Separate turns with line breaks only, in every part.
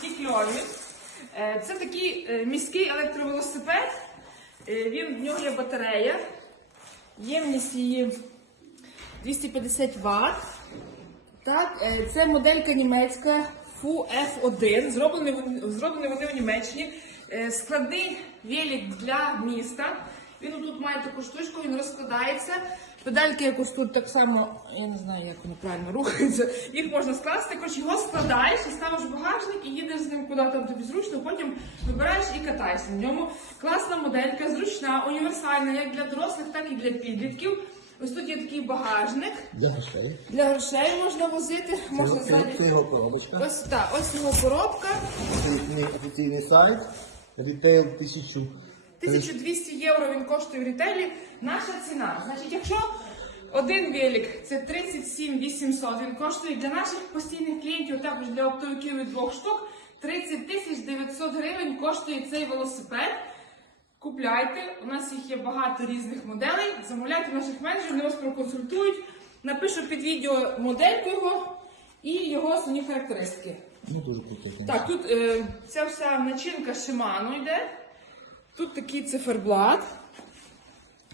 чудові. Е, Це такий е, міський електровелосипед. Е, в нього є батарея. Ємність її 250 Вт. Це моделька німецька FU F1. Зроблені, зроблені вони в Німеччині. Складний велик для міста. Він тут має таку штучку, він розкладається. Педальки якось тут так само, я не знаю, як вони правильно рухаються. Їх можна скласти. Коротше, його складаєш і ставиш в багажник і їдеш з ним куди там тобі зручно, потім вибираєш і катаєшся на ньому. Класна моделька, зручна, універсальна, як для дорослих, так і для підлітків. Ось тут є такий багажник.
Для грошей.
Для грошей можна возити, можна
Це,
ззаді.
це його коробочка.
Ось так, ось його коробка.
Це офіційний сайт. Рітейл 1000.
1200 євро він коштує в рітейлі. Наша ціна. Значить, якщо один велик це 37 800, він коштує для наших постійних клієнтів, також для оптовиків від двох штук, 30 тисяч 900 гривень коштує цей велосипед. Купляйте, у нас їх є багато різних моделей. Замовляйте наших менеджерів, вони вас проконсультують. Напишу під відео модельку його і його основні характеристики.
Ну дуже круто.
Так, тут е, ця вся начинка Shimano йде. Тут такий циферблат.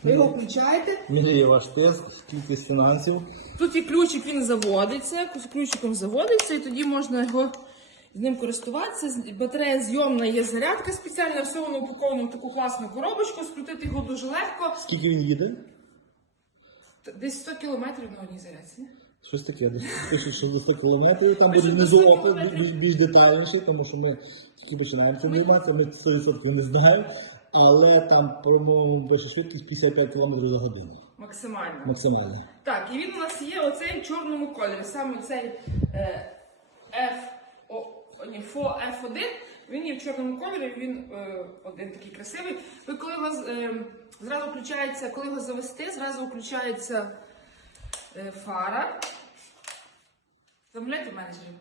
Ви його включаєте.
Міряє ваш тиск, кількість фінансів.
Тут є ключик, він заводиться, ключиком заводиться, і тоді можна його з ним користуватися. Батарея зйомна, є зарядка спеціальна, все воно упаковано в таку класну коробочку, скрутити його дуже легко.
Скільки він їде?
Десь 100 кілометрів на одній зарядці.
Щось таке, десь пишуть, що до 100 кілометрів, там буде внизу більш, детальніше, тому що ми тільки починаємо цим займатися, ми 100% не знаємо. Але там, по-моєму, пише швидкість 55 км за годину.
Максимально.
Максимально.
Так, і він у нас є оцей в чорному кольорі. Саме цей е, F, о, ні, FO F1, він є в чорному кольорі, він е, один такий красивий. Ви коли його е, зразу включається, коли його завести, зразу включається е, фара. Замовляйте менеджерів.